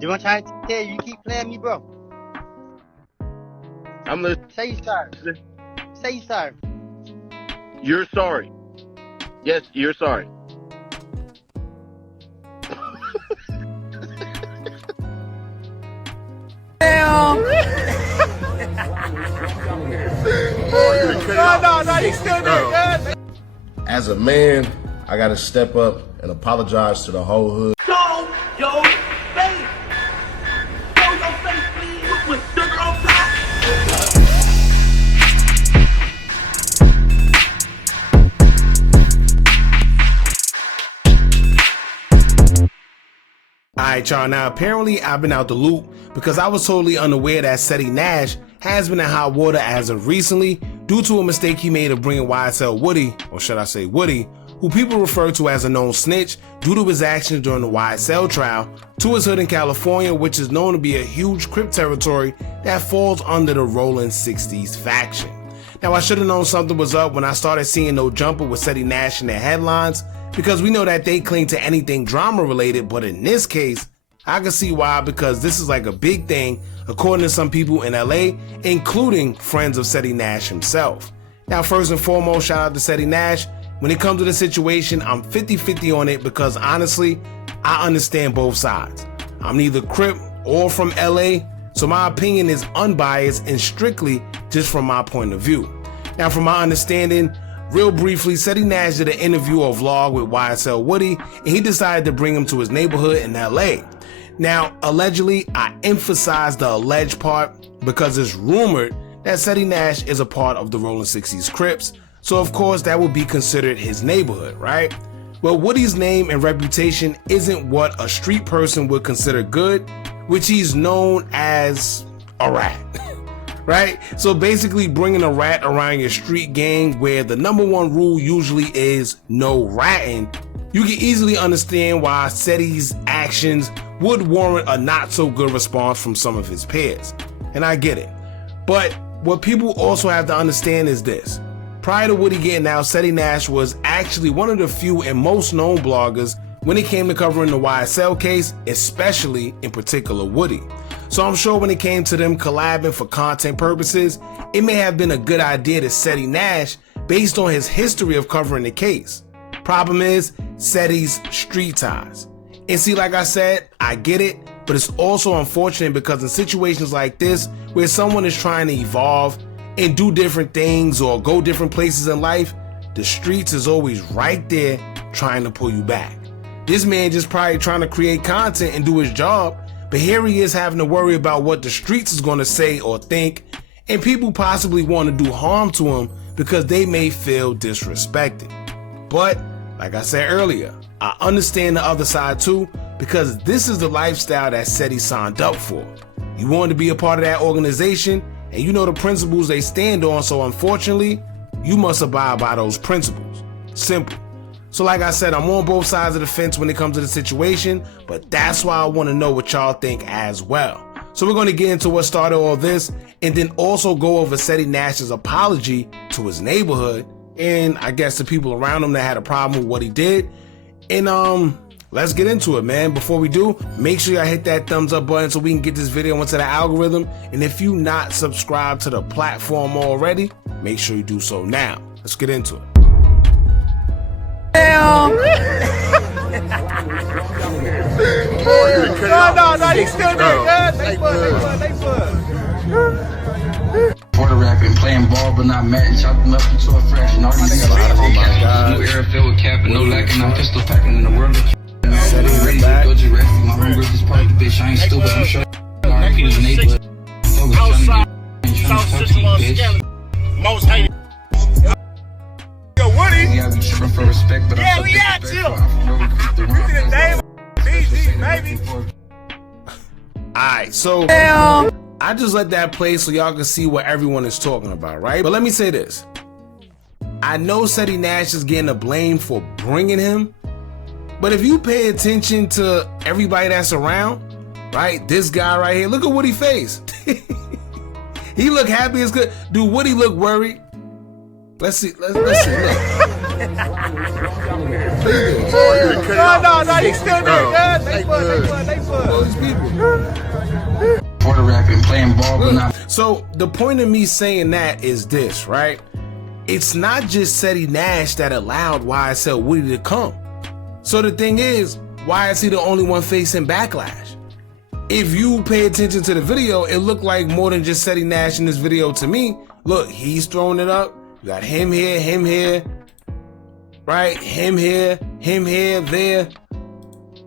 Do I try to tell you? You keep playing me, bro. I'm listening. Say sorry. Say sorry. You're sorry. Yes, you're sorry. Damn. No, he's still there. As a man, I gotta step up and apologize to the whole hood. Show your face. Show your face, please. With sugar on top. Alright y'all, now apparently I've been out the loop because I was totally unaware that Ceddy Nash has been in hot water as of recently due to a mistake he made of bringing YSL Woody, or should I say Woody, who people refer to as a known snitch due to his actions during the YSL trial, to his hood in California, which is known to be a huge Crip territory that falls under the rolling 60s faction. Now I should have known something was up when I started seeing No Jumper with Ceddy Nash in their headlines, because we know that they cling to anything drama related, but in this case, I can see why, because this is like a big thing according to some people in LA, including friends of Ceddy Nash himself. Now first and foremost, shout out to Ceddy Nash. When it comes to the situation, I'm 50-50 on it because honestly, I understand both sides. I'm neither Crip or from LA, so my opinion is unbiased and strictly just from my point of view. Now from my understanding, real briefly, Ceddy Nash did an interview or vlog with YSL Woody, and he decided to bring him to his neighborhood in LA. Now, allegedly, I emphasize the alleged part because it's rumored that Ceddy Nash is a part of the rolling 60s Crips, so of course that would be considered his neighborhood, right? Well, Woody's name and reputation isn't what a street person would consider good, which he's known as a rat. Right? So basically bringing a rat around your street gang where the #1 rule usually is no ratting, you can easily understand why Ceddy's actions would warrant a not so good response from some of his peers. And I get it. But what people also have to understand is this. Prior to Woody getting out, Ceddy Nash was actually one of the few and most known bloggers when it came to covering the YSL case, especially in particular Woody. So I'm sure when it came to them collabing for content purposes, it may have been a good idea to Ceddy Nash based on his history of covering the case. Problem is, Ceddy's street ties. And see, like I said, I get it, but it's also unfortunate because in situations like this, where someone is trying to evolve and do different things or go different places in life, the streets is always right there trying to pull you back. This man just probably trying to create content and do his job, but here he is having to worry about what the streets is going to say or think, and people possibly want to do harm to him because they may feel disrespected. But like I said earlier, I understand the other side too, because this is the lifestyle that Ceddy signed up for. You wanted to be a part of that organization, and you know the principles they stand on, so unfortunately, you must abide by those principles. Simple. So like I said, I'm on both sides of the fence when it comes to the situation, but that's why I want to know what y'all think as well. So we're going to get into what started all this, and then also go over Ceddy Nash's apology to his neighborhood, and I guess the people around him that had a problem with what he did. And let's get into it, man. Before we do, make sure y'all hit that thumbs up button so we can get this video into the algorithm. And if you not subscribed to the platform already, make sure you do so now. Let's get into it. Damn. No, he's still there, They For the rapping, playing ball but not matching, chop them up into a fraction. All these niggas out of the new air filled with cap and no lacking. I'm pistol packing in the world of ready to go to rest. My home grip is part of the bitch. I ain't stupid, I'm sure. RP to the neighborhood. outside South Central on most hated. Yo, Woody. Yeah, we tripping for respect, but yeah, we out chill. Baby. Alright, so I just let that play so y'all can see what everyone is talking about, right? But let me say this. I know Ceddy Nash is getting the blame for bringing him, but if you pay attention to everybody that's around, right? This guy right here, look at Woody face. He look happy as good. Do Woody look worried? Let's see. Let's see. Look. No, he's still there, guys. They Quarter rapping, playing ball, but not. So the point of me saying that is this, right? It's not just Ceddy Nash that allowed YSL Woody to come. So the thing is, why is he the only one facing backlash? If you pay attention to the video, it looked like more than just Ceddy Nash in this video to me. Look, he's throwing it up. You got him here, right? Him here, there.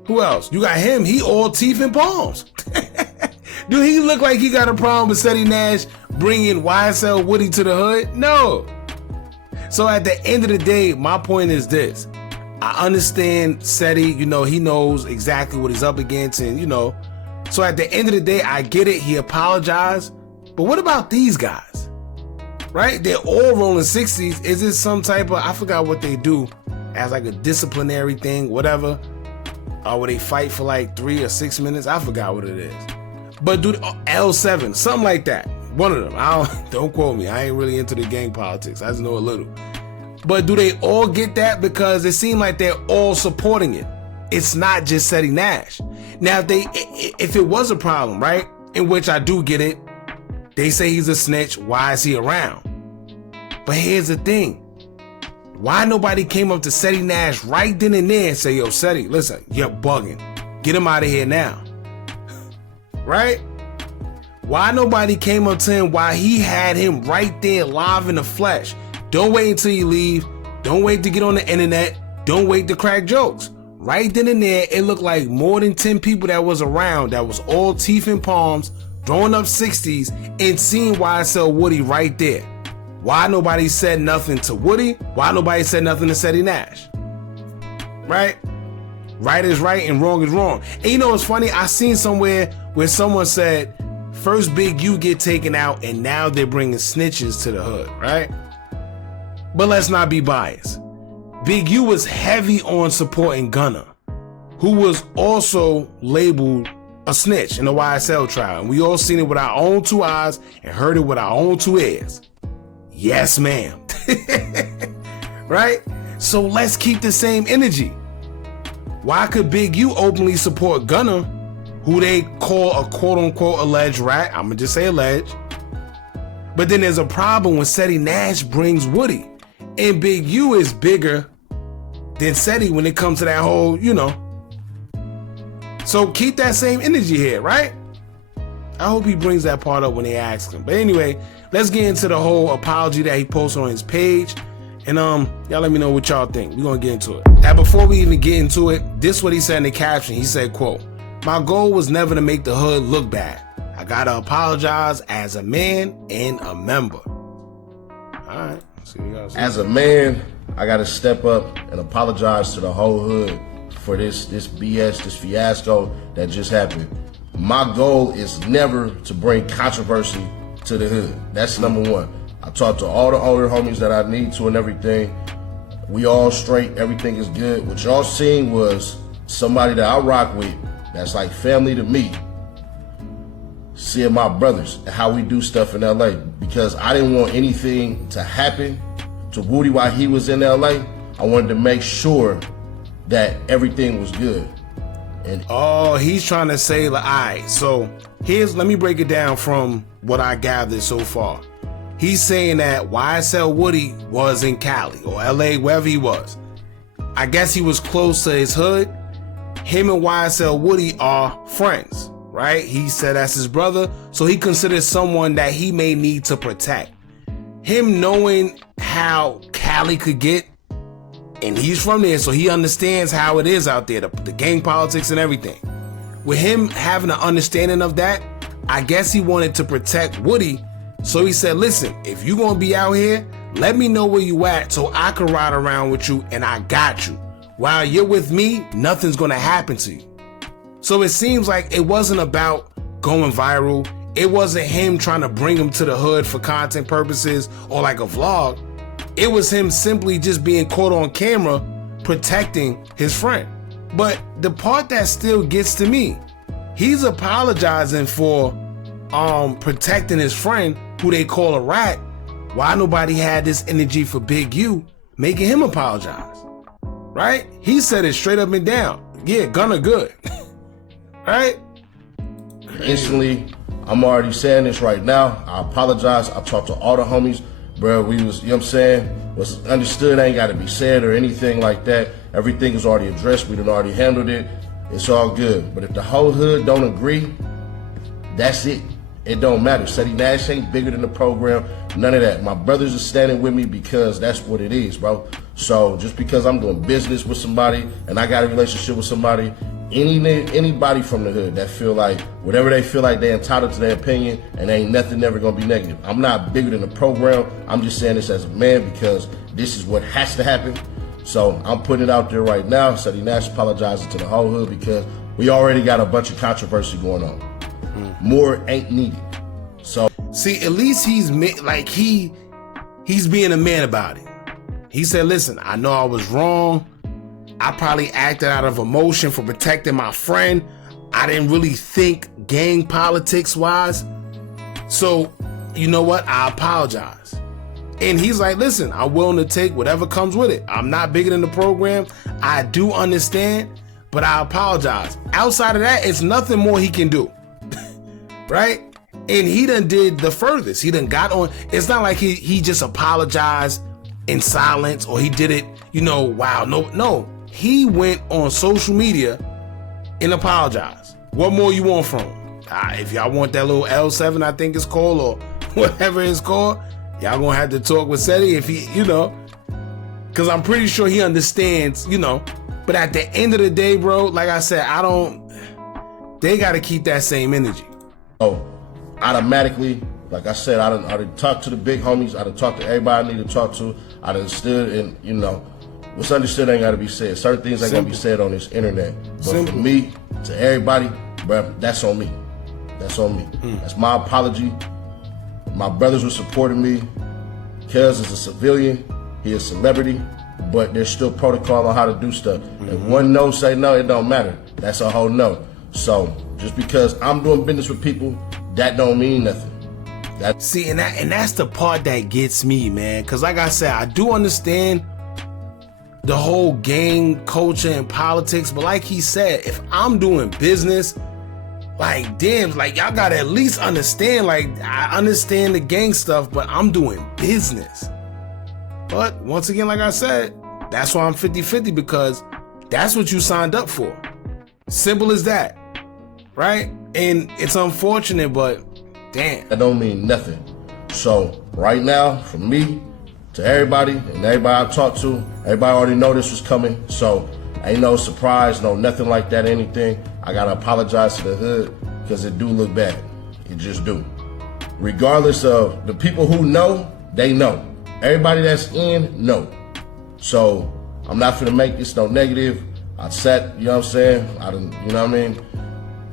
Who else? You got him. He all teeth and palms. Do he look like he got a problem with Ceddy Nash bringing YSL Woody to the hood? No. So at the end of the day, my point is this. I understand Ceddy, he knows exactly what he's up against and, So at the end of the day, I get it. He apologized. But what about these guys? Right? They're all rolling 60s. Is this some type of, I forgot what they do as like a disciplinary thing, whatever. Where they fight for like 3 or 6 minutes. I forgot what it is. But dude, L7, something like that. One of them. Don't quote me. I ain't really into the gang politics. I just know a little. But do they all get that? Because it seemed like they're all supporting it. It's not just Ceddy Nash. Now, if it was a problem, right, in which I do get it, they say he's a snitch. Why is he around? But here's the thing. Why nobody came up to Ceddy Nash right then and there and say, yo, Ceddy, listen, you're bugging. Get him out of here now. Right? Why nobody came up to him while he had him right there live in the flesh? Don't wait until you leave. Don't wait to get on the internet. Don't wait to crack jokes. Right then and there, it looked like more than 10 people that was around that was all teeth and palms, throwing up 60s and seeing YSL Woody right there. Why nobody said nothing to Woody? Why nobody said nothing to Ceddy Nash? Right? Right is right and wrong is wrong. And you know what's funny? I seen somewhere where someone said, first Big U get taken out and now they're bringing snitches to the hood, right? But let's not be biased. Big U was heavy on supporting Gunna, who was also labeled a snitch in the YSL trial. And we all seen it with our own 2 eyes and heard it with our own 2 ears. Yes, ma'am. Right? So let's keep the same energy. Why could Big U openly support Gunna, who they call a quote-unquote alleged rat? I'm going to just say alleged. But then there's a problem when Ceddy Nash brings Woody. And Big U is bigger than Ceddy when it comes to that whole, So keep that same energy here, right? I hope he brings that part up when they ask him. But anyway, let's get into the whole apology that he posted on his page. And y'all let me know what y'all think. We're going to get into it. Now, before we even get into it, this is what he said in the caption. He said, quote, "My goal was never to make the hood look bad. I got to apologize as a man and a member." All right. As a man, I gotta step up and apologize to the whole hood for this BS, this fiasco that just happened. My goal is never to bring controversy to the hood. That's number one. I talked to all the older homies that I need to and everything. We all straight, everything is good. What y'all seen was somebody that I rock with, that's like family to me, seeing my brothers and how we do stuff in LA, because I didn't want anything to happen to Woody while he was in LA. I wanted to make sure that everything was good. And he's trying to say, like, all right, so let me break it down from what I gathered so far. He's saying that YSL Woody was in Cali or LA, wherever he was. I guess he was close to his hood. Him and YSL Woody are friends, right? He said that's his brother, so he considers someone that he may need to protect. Him knowing how Cali could get, and he's from there, so he understands how it is out there, the gang politics and everything. With him having an understanding of that, I guess he wanted to protect Woody, so he said, listen, if you're gonna be out here, let me know where you at so I can ride around with you and I got you. While you're with me, nothing's gonna happen to you. So it seems like it wasn't about going viral. It wasn't him trying to bring him to the hood for content purposes or like a vlog. It was him simply just being caught on camera protecting his friend. But the part that still gets to me, he's apologizing for protecting his friend who they call a rat. Why nobody had this energy for Big U making him apologize. Right? He said it straight up and down. Yeah, Gunna good. Right? Instantly, I'm already saying this right now. I apologize. I talked to all the homies. Bro, we was, you know what I'm saying? What's understood ain't got to be said or anything like that. Everything is already addressed. We done already handled it. It's all good. But if the whole hood don't agree, that's it. It don't matter. Ceddy Nash ain't bigger than the program. None of that. My brothers are standing with me because that's what it is, bro. So just because I'm doing business with somebody and I got a relationship with somebody, anybody from the hood that feel like whatever they feel like they're entitled to their opinion and ain't nothing ever gonna be negative. I'm not bigger than the program. I'm just saying this as a man because this is what has to happen. So I'm putting it out there right now. Ceddy Nash apologizing to the whole hood because we already got a bunch of controversy going on. More ain't needed. So see, at least he's being a man about it. He said, listen, I know I was wrong. I probably acted out of emotion for protecting my friend. I didn't really think gang politics wise. So, you know what? I apologize. And he's like, listen, I'm willing to take whatever comes with it. I'm not bigger than the program. I do understand, but I apologize. Outside of that, it's nothing more he can do. Right? And he done did the furthest. He done got on. It's not like he just apologized in silence or he did it, wow. No. He went on social media and apologized. What more you want from him? If y'all want that little L7, I think it's called, or whatever it's called, y'all gonna have to talk with Ceddy if he, because I'm pretty sure he understands, But at the end of the day, bro, like I said, they got to keep that same energy. Oh, automatically, like I said, I done talked to the big homies. I done talked to everybody I need to talk to. I done stood and, what's understood ain't got to be said. Certain things ain't got to be said on this internet. But for me, to everybody, bro, that's on me. That's on me. That's my apology. My brothers were supporting me. Cuz is a civilian. He is a celebrity. But there's still protocol on how to do stuff. If one no say no, it don't matter. That's a whole no. So just because I'm doing business with people, that don't mean nothing. See, and that's the part that gets me, man. Because like I said, I do understand the whole gang culture and politics, but like he said, if I'm doing business, like damn, like y'all gotta at least understand, like I understand the gang stuff, but I'm doing business. But once again, like I said, that's why I'm 50-50, because that's what you signed up for. Simple as that, right? And it's unfortunate, but damn. That don't mean nothing. So right now, from me to everybody and everybody I talked to, everybody already know this was coming. So ain't no surprise, no nothing like that, anything. I gotta apologize to the hood because it do look bad. It just do. Regardless of the people who know, they know. Everybody that's in, know. So I'm not finna make this no negative. I sat, you know what I'm saying? I done, you know what I mean?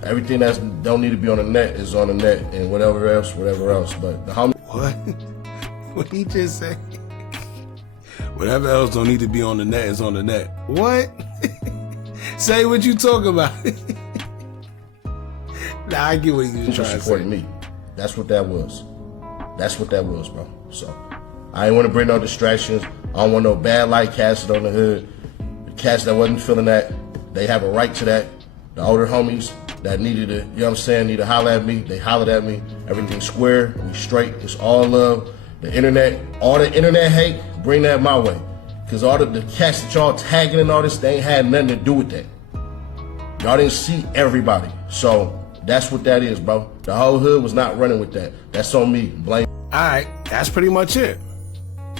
Everything that don't need to be on the net is on the net, and whatever else. But the homie. What? What he just say? Whatever else don't need to be on the net is on the net. What? Say what you talking about. Nah, I get what he was trying to say. Me. That's what that was. That's what that was, bro. So I ain't want to bring no distractions. I don't want no bad light casted on the hood. The cats that wasn't feeling that, they have a right to that. The older homies that needed to, you know what I'm saying, need to holler at me, they hollered at me. Everything's square, we straight, it's all love. The internet, all the internet hate, bring that my way. Cause all the cats that y'all tagging and all this, they ain't had nothing to do with that. Y'all didn't see everybody. So that's what that is, bro. The whole hood was not running with that. That's on me, blame. All right, that's pretty much it.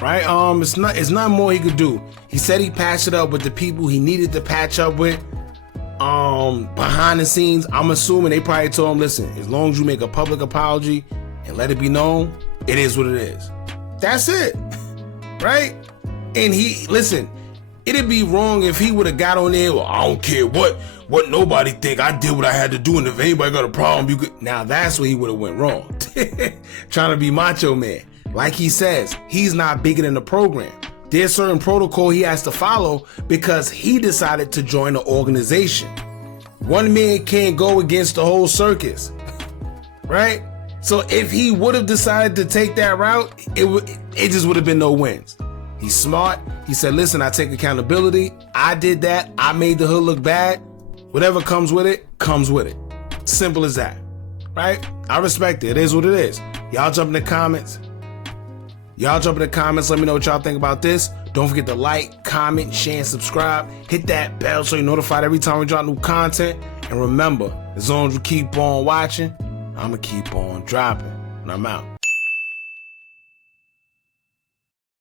Right? It's nothing more he could do. He said he patched it up with the people he needed to patch up with. Behind the scenes, I'm assuming they probably told him, listen, as long as you make a public apology and let it be known, it is what it is. That's it. Right? And it'd be wrong if he would have got on there, well, I don't care what nobody think, I did what I had to do, and if anybody got a problem, you could. Now that's where he would have went wrong. Trying to be macho man. Like he says, he's not bigger than the program. There's certain protocol he has to follow because he decided to join the organization. One man can't go against the whole circus, right? So if he would have decided to take that route, it just would have been no wins. He's smart. He said, listen, I take accountability. I did that. I made the hood look bad. Whatever comes with it, comes with it. Simple as that, right? I respect it. It is what it is. Y'all jump in the comments. Let me know what y'all think about this. Don't forget to like, comment, share, and subscribe. Hit that bell so you're notified every time we drop new content. And remember, as long as you keep on watching, I'm going to keep on dropping. And I'm out.